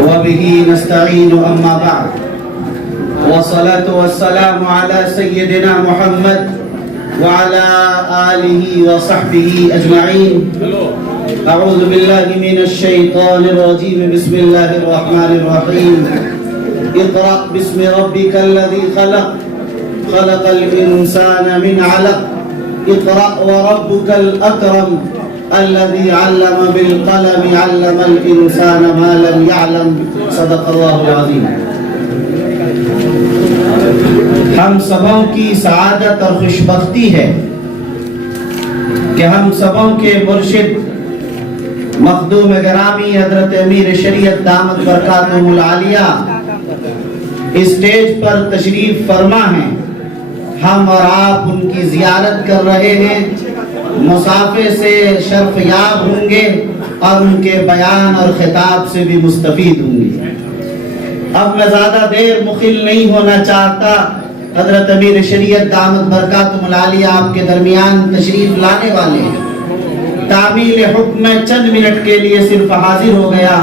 وبه نستعين أما بعد والصلاة والسلام على سيدنا محمد وعلى آله وصحبه أجمعين. أعوذ بالله من الشيطان الرجيم. بسم الله الرحمن الرحيم. اقرأ باسم ربك الذي خلق خلق الإنسان من علق اقرأ وربك الأكرم الذي علم بالقلم علم الإنسان ما لم يعلم. صدق اللہ العظیم. ہم سبوں کی سعادت اور خوشبختی ہے کہ ہم سبوں کے مرشد مخدوم گرامی حضرت امیر شریعت دامت برکاتہم العالیہ اسٹیج پر تشریف فرما ہیں. ہم اور آپ ان کی زیارت کر رہے ہیں، مصافحے سے شرف یاب ہوں گے اور ان کے بیان اور خطاب سے بھی مستفید ہوں گے. اب میں زیادہ دیر مخل نہیں ہونا چاہتا. حضرت امیر شریعت دامت برکاتہم العالیہ آپ کے درمیان تشریف لانے والے ہیں. تعمیل حکم میں چند منٹ کے لیے صرف حاضر ہو گیا.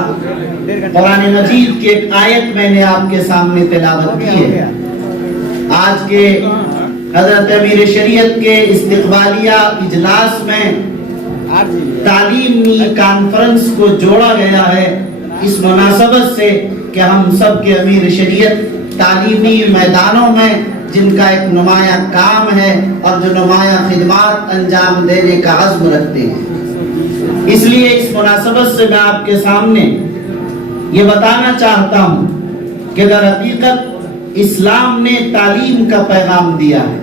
قرآن مجید کی ایک آیت میں نے آپ کے سامنے تلاوت کی ہے. آج کے حضرت امیر شریعت کے استقبالیہ اجلاس میں تعلیمی کانفرنس کو جوڑا گیا ہے اس مناسبت سے کہ ہم سب کے امیر شریعت تعلیمی میدانوں میں جن کا ایک نمایاں کام ہے اور جو نمایاں خدمات انجام دینے کا عزم رکھتے ہیں. اس لیے اس مناسبت سے میں آپ کے سامنے یہ بتانا چاہتا ہوں کہ در حقیقت اسلام نے تعلیم کا پیغام دیا ہے.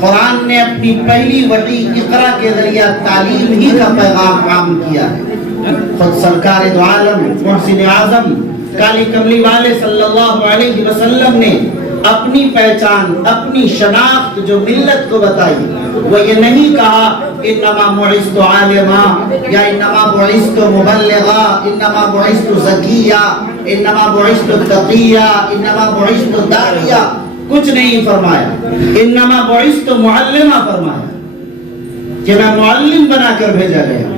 قرآن نے اپنی پہلی وحی اقرا کے ذریعہ تعلیم ہی کا پیغام عام کیا ہے. خود سرکار دو عالم محسن اعظم کالی کملی والے صلی اللہ علیہ وسلم نے اپنی پہچان اپنی شناخت جو ملت کو بتائی وہ یہ نہیں کہا انما بعثت عالما یا انما بعثت مبلغا انما بعثت زکیا انما بعثت تقیا انما بعثت داعیا. کچھ نہیں فرمایا. انما بعثت معلما فرمایا کہ میں معلم بنا کر بھیجا گیا.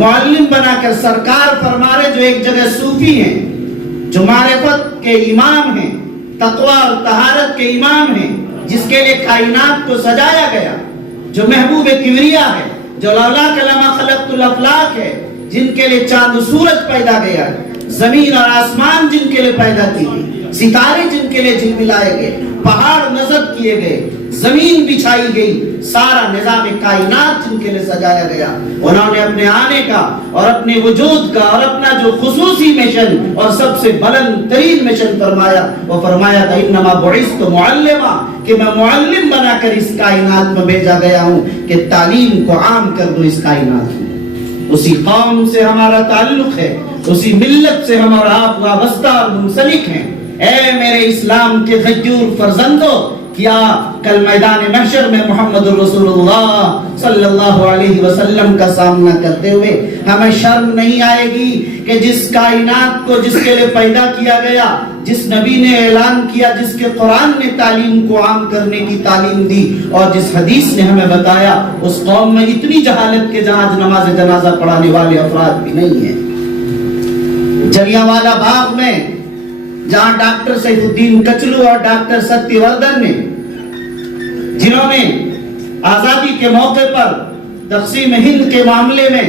معلم بنا کر سرکار فرما رہے جو ایک جگہ صوفی ہیں، جو معرفت کے امام ہیں، تقوی اور طہارت کے امام ہیں، جس کے لیے کائنات کو سجایا گیا، جو محبوب کبریا ہے، جو لولا لما خلقت الافلاک ہے، جن کے لیے چاند و سورج پیدا گیا، زمین اور آسمان جن کے لیے پیدا کی گئی، ستارے جن کے لیے جھلملائے گئے، پہاڑ نصب کیے گئے، زمین بچھائی گئی، سارا نظام کائنات جن کے لیے سجایا گیا. انہوں نے اپنے آنے کا اور اپنے وجود کا اور اپنا جو خصوصی مشن اور سب سے بلند ترین مشن فرمایا وہ فرمایا تھا انما بعثت معلما کہ میں معلم بنا کر اس کائنات میں بھیجا گیا ہوں کہ تعلیم کو عام کر دو اس کائنات میں. اسی قوم سے ہمارا تعلق ہے، اسی ملت سے ہم اور آپ وابستہ اور منسلک ہیں. اے میرے اسلام کے غیور فرزندوں، کیا کل میدان محشر میں محمد رسول اللہ صلی اللہ علیہ وسلم کا سامنا کرتے ہوئے ہمیں شرم نہیں آئے گی کہ جس کائنات کو جس کے لیے پیدا کیا گیا، جس نبی نے اعلان کیا، جس کے قرآن نے تعلیم کو عام کرنے کی تعلیم دی اور جس حدیث نے ہمیں بتایا، اس قوم میں اتنی جہالت کے جہاں نماز جنازہ پڑھانے والے افراد بھی نہیں ہیں. جلیانوالہ باغ میں جہاں ڈاکٹر سیف الدین کچلو اور ڈاکٹر ستیہ وردھن نے جنہوں نے آزادی کے موقع پر تقسیم ہند کے معاملے میں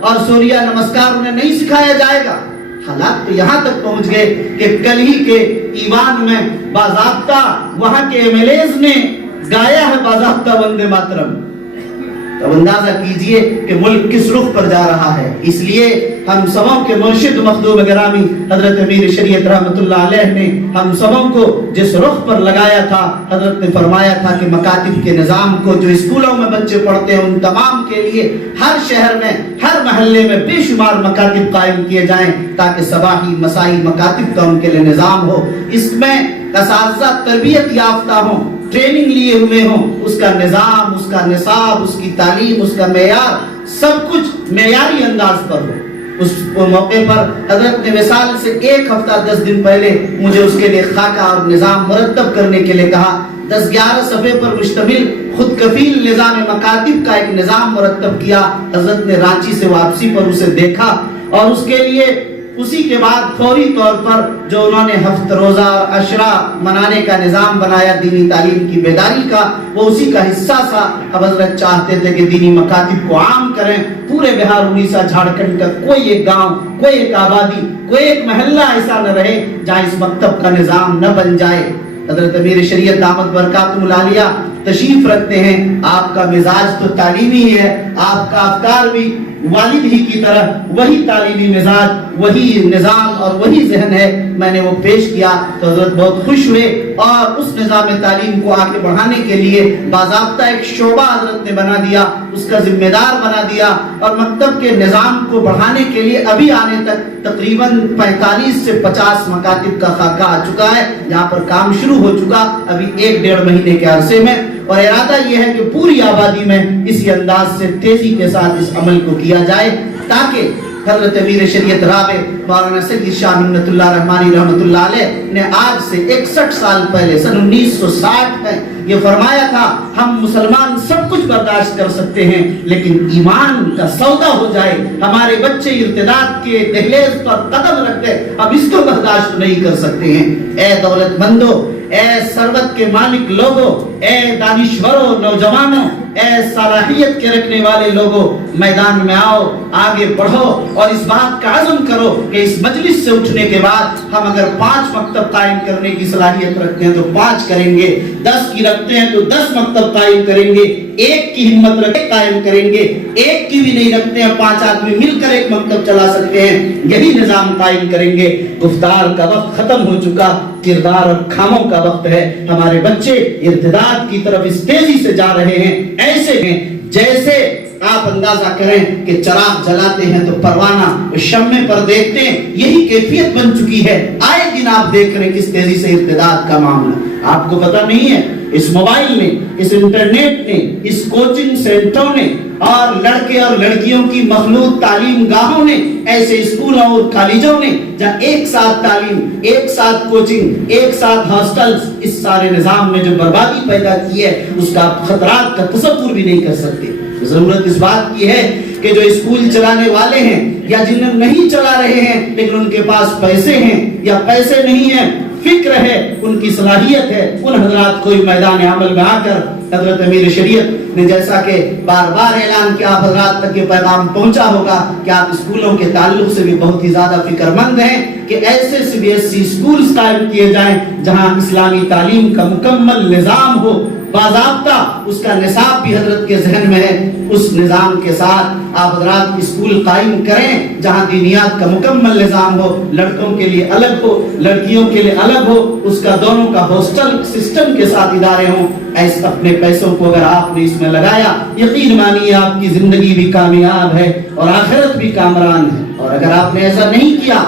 اور سوریہ نمسکار انہیں نہیں سکھایا جائے گا۔ حالات تو یہاں تک پہنچ گئے کہ کل ہی کے ایوان میں باضابطہ وہاں کے MLAs نے گایا ہے باضابطہ وندے ماترم۔ تو اندازہ کیجئے کہ ملک کس رخ پر جا رہا ہے۔ اس لیے ہم سبوں کے مرشد مخدوم گرامی حضرت امیر شریعت رحمت اللہ علیہ نے ہم سبوں کو جس رخ پر لگایا تھا، حضرت نے فرمایا تھا کہ مکاتب کے نظام کو جو اسکولوں میں بچے پڑھتے ہیں ان تمام کے لیے ہر شہر میں ہر محلے میں بے شمار مکاتب قائم کیے جائیں تاکہ صباحی مسائی مکاتب کا ان کے لیے نظام ہو۔ اس میں اساتذہ تربیت یافتہ ہوں، ٹریننگ لیے ہوئے ہوں، اس کا نظام، اس کا نصاب، اس کی تعلیم، اس کا معیار سب کچھ معیاری انداز پر ہو۔ اس موقع پر حضرت نے مثال سے 1 ہفتہ 10 دن پہلے مجھے اس کے لیے خاکہ اور نظام مرتب کرنے کے لیے کہا۔ 10-11 صفحے پر مشتمل خود کفیل نظام مکاتب کا ایک نظام مرتب کیا۔ حضرت نے رانچی سے واپسی پر اسے دیکھا اور اس کے لیے اسی کے بعد فوری طور پر جو انہوں نے ہفت روزہ اور عشرہ منانے کا نظام بنایا دینی تعلیم کی بیداری کا، وہ اسی کا حصہ تھا۔ اب حضرت چاہتے تھے کہ دینی مکاتب کو عام کریں، پورے بہار اڑیسہ جھارکھنڈ کا کوئی ایک گاؤں، کوئی ایک آبادی، کوئی ایک محلہ ایسا نہ رہے جہاں اس مکتب کا نظام نہ بن جائے۔ حضرت امیر شریعت دامت برکاتہ العالیہ تشریف رکھتے ہیں۔ آپ کا مزاج تو تعلیمی ہی ہے، آپ کا افکار بھی والد ہی کی طرح وہی تعلیمی مزاج، وہی نظام اور وہی ذہن ہے۔ میں نے وہ پیش کیا تو حضرت بہت خوش ہوئے اور اس نظام تعلیم کو آگے بڑھانے کے لیے باضابطہ ایک شعبہ حضرت نے بنا دیا، اس کا ذمہ دار بنا دیا اور مکتب کے نظام کو بڑھانے کے لیے ابھی آنے تک تقریباً 45 سے 50 مکاتب کا خاکہ آ چکا ہے، جہاں پر کام شروع ہو چکا ابھی 1-1.5 مہینے کے عرصے میں، اور ارادہ یہ ہے کہ پوری آبادی میں اسی انداز سے تیزی کے ساتھ اس عمل کو کیا جائے تاکہ حضرت امیر شریعت رابع مولانا سید شاہ منت اللہ رحمانی رحمت اللہ علیہ نے آج سے 61 سال پہلے سن 1960 میں یہ فرمایا تھا، ہم مسلمان سب کچھ برداشت کر سکتے ہیں لیکن ایمان کا سودا ہو جائے، ہمارے بچے ارتداد کے دہلیز پر قدم رکھ گئے، اب اس کو برداشت نہیں کر سکتے ہیں۔ اے دولت مندو، اے ثروت کے مالک لوگوں، اے دانشوروں نوجوانوں، اے صلاحیت کے رکھنے والے لوگوں، میدان میں آؤ، آگے بڑھو اور اس بات کا عزم کرو کہ اس مجلس سے اٹھنے کے بعد ہم اگر 5 مکتب قائم کرنے کی صلاحیت رکھتے ہیں تو 5 کریں گے، 10 کی رکھتے ہیں تو 10 مکتب قائم کریں گے، 1 کی ہمت رکھ قائم کریں گے، 1 کی بھی نہیں رکھتے ہیں 5 آدمی مل کر 1 مکتب چلا سکتے ہیں، یہی نظام قائم کریں گے۔ گفتار کا وقت ختم ہو چکا، کردار اور کاموں کا وقت ہے۔ ہمارے بچے ارتداد کی طرف اس تیزی سے جا رہے ہیں، ایسے ہیں جیسے آپ اندازہ کریں کہ چراغ جلاتے ہیں تو پروانہ شمع پر دیکھتے ہیں، یہی کیفیت بن چکی ہے۔ آئے دن آپ دیکھ رہے ہیں کس تیزی سے ارتداد کا معاملہ، آپ کو پتہ نہیں ہے اس موبائل نے، اس انٹرنیٹ نے، اس کوچنگ سینٹروں نے اور لڑکے اور لڑکیوں کی مخلوط تعلیم گاہوں نے، ایسے اسکولوں اور کالجوں نے جہاں ایک ساتھ تعلیم، ایک ساتھ کوچنگ، ایک ساتھ ہاسٹلز، اس سارے نظام میں جو بربادی پیدا کی ہے اس کا خطرات کا تصور بھی نہیں کر سکتے۔ ضرورت اس بات کی ہے کہ جو اسکول چلانے والے ہیں یا جنہیں نہیں چلا رہے ہیں لیکن ان کے پاس پیسے ہیں یا پیسے نہیں ہیں، فکر ہے، ان کی صلاحیت ہے، ان حضرات کو میدان عمل میں آ کر حضرت امیر شریعت نے جیسا کہ بار بار اعلان کیا، آپ حضرات تک یہ پیغام پہنچا ہوگا کہ آپ اسکولوں کے تعلق سے بھی بہت ہی زیادہ فکر مند ہیں کہ ایسے CBSE اسکولز قائم کیے جائیں جہاں اسلامی تعلیم کا مکمل نظام ہو، باضابطہ اس کا نصاب بھی حضرت کے ذہن میں ہے۔ اس نظام کے ساتھ آپ حضرات اسکول قائم کریں جہاں دینیات کا مکمل نظام ہو، لڑکوں کے لیے الگ ہو، لڑکیوں کے لیے الگ ہو، اس کا دونوں کا ہاسٹل سسٹم کے ساتھ ادارے ہوں۔ ایسے اپنے پیسوں کو اگر آپ نے اس میں لگایا، یقین مانیے آپ کی زندگی بھی کامیاب ہے اور آخرت بھی کامران ہے، اور اگر آپ نے ایسا نہیں کیا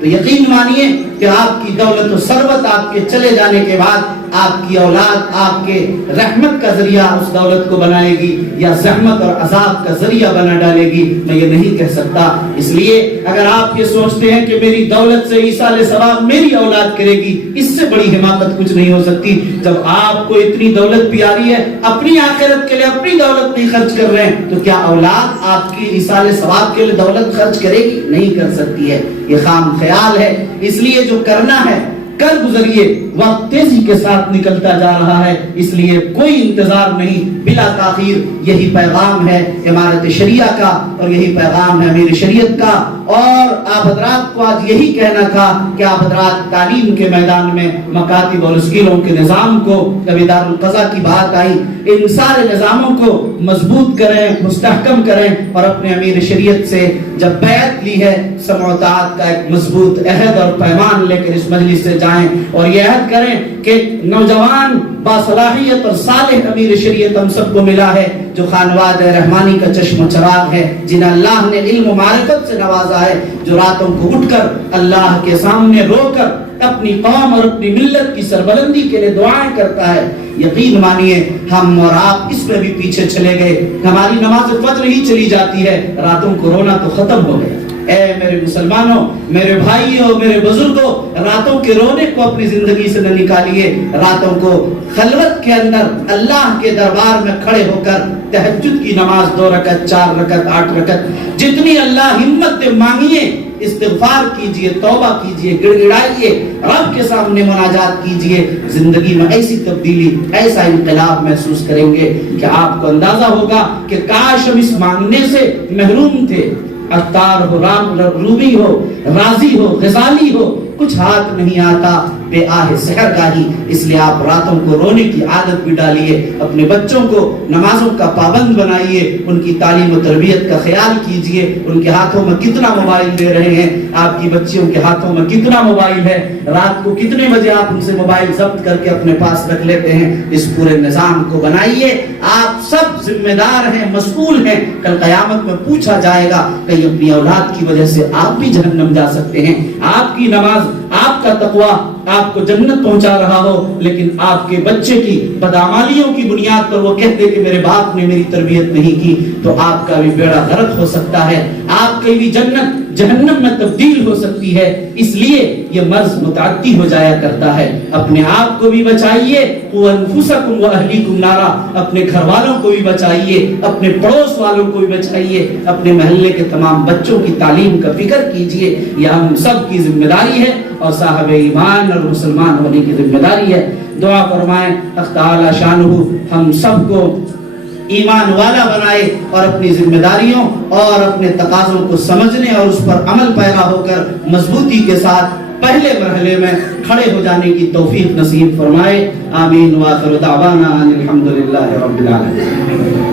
تو یقین مانیے کہ آپ کی دولت و ثروت آپ کے چلے جانے کے بعد آپ کی اولاد آپ کے رحمت کا ذریعہ اس دولت کو بنائے گی یا زحمت اور عذاب کا ذریعہ بنا ڈالے گی، میں یہ نہیں کہہ سکتا۔ اس لیے اگر آپ یہ سوچتے ہیں کہ میری دولت سے ایصال ثواب میری اولاد کرے گی، اس سے بڑی حماقت کچھ نہیں ہو سکتی۔ جب آپ کو اتنی دولت پیاری ہے، اپنی آخرت کے لیے اپنی دولت نہیں خرچ کر رہے ہیں تو کیا اولاد آپ کی ایصال ثواب کے لیے دولت خرچ کرے گی؟ نہیں کر سکتی ہے، یہ خام خیال ہے۔ اس لیے جو کرنا ہے کر گزریے، وقت تیزی کے ساتھ نکلتا جا رہا ہے، اس لیے کوئی انتظار نہیں، بلا تاخیر یہی پیغام ہے امارت شریعہ کا اور یہی پیغام ہے امیر شریعت کا۔ اور آپ حضرات کو آج یہی کہنا تھا کہ آپ حضرات تعلیم کے میدان میں مکاتب اور اسکولوں کے نظام کو، کبھی دارالقضا کی بات آئی، ان سارے نظاموں کو مضبوط کریں، مستحکم کریں، اور اپنے امیر شریعت سے جب بیعت لی ہے سمع و طاعت کا ایک مضبوط عہد اور پیمان لے کر اس مجلس سے جائیں اور یہ عہد کریں کہ نوجوان باصلاحیت اور صالح امیر شریعت ہم سب کو ملا ہے، جو خانواد رحمانی کا چشم و چراغ ہے، جنہیں اللہ نے علم و معرفت سے نوازا ہے، جو راتوں کو اٹھ کر اللہ کے سامنے رو کر اپنی قوم اور اپنی ملت کی سربلندی کے لیے دعائیں کرتا ہے۔ یقین مانیے ہم اور آپ اس میں بھی پیچھے چلے گئے، ہماری نماز فجر ہی چلی جاتی ہے، راتوں کو رونا تو ختم ہو گیا۔ اے میرے مسلمانوں، میرے بھائیوں، میرے بزرگوں، راتوں کے رونے کو اپنی زندگی سے نہ نکالیے، راتوں کو خلوت کے اندر اللہ کے دربار میں کھڑے ہو کر تہجد کی نماز 2 رکعت 4 رکعت 8 رکعت جتنی اللہ ہمت دے مانگیے، استغفار کیجئے، توبہ کیجئے، گڑ گڑائیے، رب کے سامنے مناجات کیجئے، زندگی میں ایسی تبدیلی، ایسا انقلاب محسوس کریں گے کہ آپ کو اندازہ ہوگا کہ کاش ہم اس مانگنے سے محروم تھے۔ عطار ہو، رام روبی ہو، رازی ہو، غزالی ہو، کچھ ہاتھ نہیں آتا بے آہ سحر گاہی، اس لیے آپ راتوں کو رونے کی عادت بھی ڈالیے، اپنے بچوں کو نمازوں کا پابند بنائیے، ان کی تعلیم و تربیت کا خیال کیجئے، ان کے ہاتھوں میں کتنا موبائل دے رہے ہیں، آپ کی بچیوں کے ہاتھوں میں کتنا موبائل ہے، رات کو کتنے بجے آپ ان سے موبائل ضبط کر کے اپنے پاس رکھ لیتے ہیں، اس پورے نظام کو بنائیے۔ آپ سب ذمہ دار ہیں، مسئول ہیں، کل قیامت میں پوچھا جائے گا، کہیں اپنی اولاد کی وجہ سے آپ بھی جہنم جا سکتے ہیں، آپ کی نماز، آپ کا تقوی آپ کو جنت پہنچا رہا ہو، لیکن آپ کے بچے کی بدعمالیوں کی بنیاد پر وہ کہتے کہ میرے باپ نے میری تربیت نہیں کی، تو آپ کا بھی بیڑا غرق ہو سکتا ہے، آپ کی بھی جنت جہنم میں تبدیل ہو سکتی ہے۔ اس لیے یہ مرض متعدی ہو جایا کرتا ہے۔ اپنے آپ کو بھی بچائیے، وَأَنفُسَكُمْ وَأَهْلِيكُمْ نَارًا، اپنے گھر والوں کو بھی بچائیے، اپنے پڑوس والوں کو بھی بچائیے، اپنے محلے کے تمام بچوں کی تعلیم کا فکر کیجئے، یہ ہم سب کی ذمہ داری ہے اور صاحب ایمان اور مسلمان ہونے کی ذمہ داری ہے۔ دعا فرمائیں حق تعالی شانہ ہم سب کو ایمان والا بنائے اور اپنی ذمہ داریوں اور اپنے تقاضوں کو سمجھنے اور اس پر عمل پیرا ہو کر مضبوطی کے ساتھ پہلے مرحلے میں کھڑے ہو جانے کی توفیق نصیب فرمائے۔ آمین وآخر دعوانا ان الحمدللہ رب العالمین۔